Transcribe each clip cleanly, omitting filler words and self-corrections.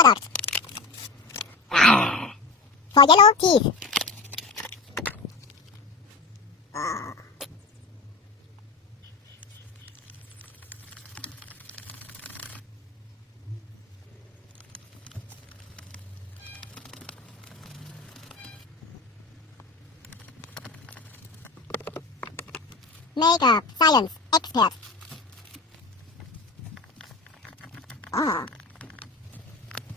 product. For yellow teeth. Makeup science expert. Oh.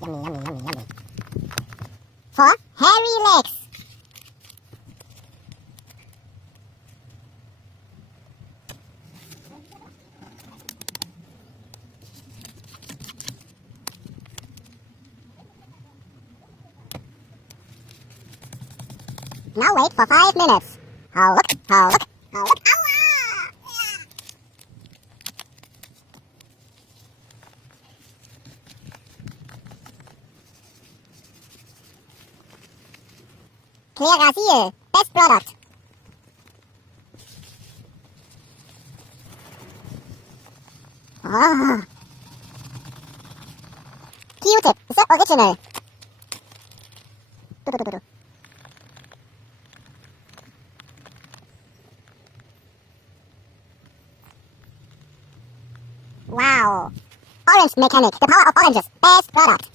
Yummy. For hairy legs. Now wait for 5 minutes. Hold. Clear Razil, best product. Q-tip, the original. Wow. Orange mechanic, the power of oranges, best product.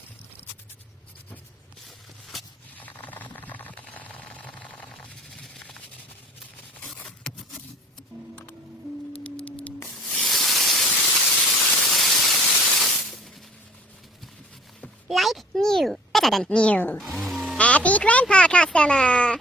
Like new, better than new. Happy Grandpa customer.